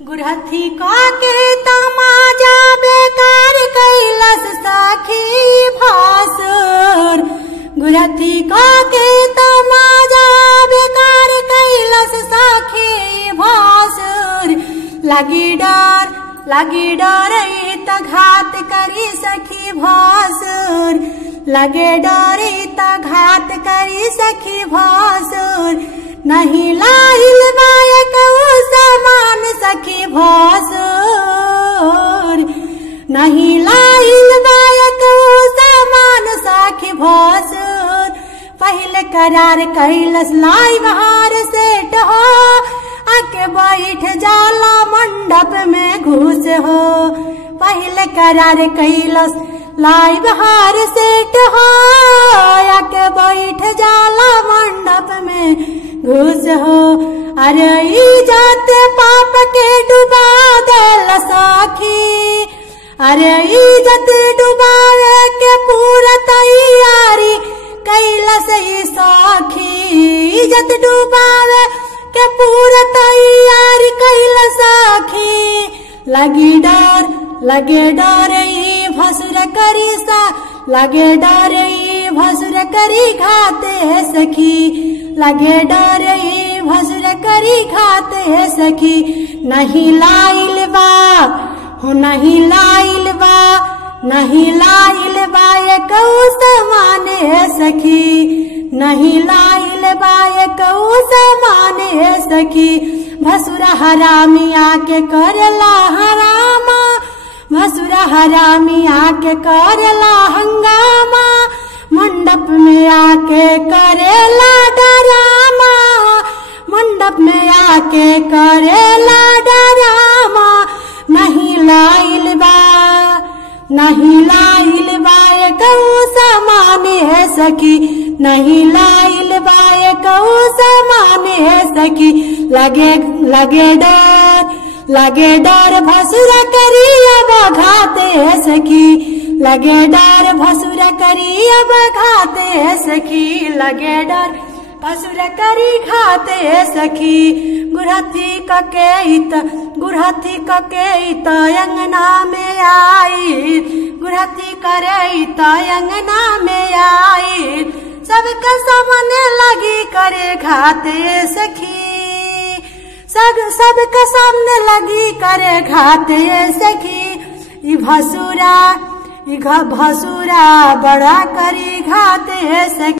गुरहथी के तमाजा बेकार कैलस सखी भासुर। गुरहथी के तमाजा बेकार कैलस सखी भासुर। लगी डर त घात करी सखी भासुर। लगे डर त घात करी सखी भासुर। नहीं लाइल बायक समान सखी भासुर। नहीं लाइल बायक समान सखी भासुर। पहले करार कैलस लाई बहार सेठ हो। आके बैठ जाला मंडप में घुस हो। पहले करार कैलस लाई बहार सेठ हो। आके बैठ जाला मंडप में घुस हो। अरे इज्जत पाप के डुबा देल सखी। अरे इज्जत डुबावे के पूरा तैयारी कैलस सखी। इज्जत डुबावे के पूरा तैयारी कैलस सखी। लगे डर भसुर करी सा। लगे डर भसुर करी घाते सखी। लगे डर भसुर करी खाते सखी। नहीं लाइल बा हो नहीं लाइल बा। नहीं लाइल बा एक समाने सखी। नहीं लाइल बा एक समाने सखी। भसुर हरामी आके करला हरामा। भसुर हरामी आके करला हंगामा। मंडप में आके करेला डरामा। मंडप में आके करेला डरामा। नहीं लाइल बा एक समाने सखी। नहीं लाइल बा एक समाने सखी। लगे डर भसुर करी अब घाते सखी। लगे डर भसुर करी अब घाते सखी। लगे डर भसुर करी घाते सखी। गुरहथी कके इत अंगना में आई। गुरहथी करे इत अंगना में आई। सबका सामने लगी करे घाते सखी। सबका सामने लगी करे घाते सखी। भसुरा बड़ा करी घाते सखी।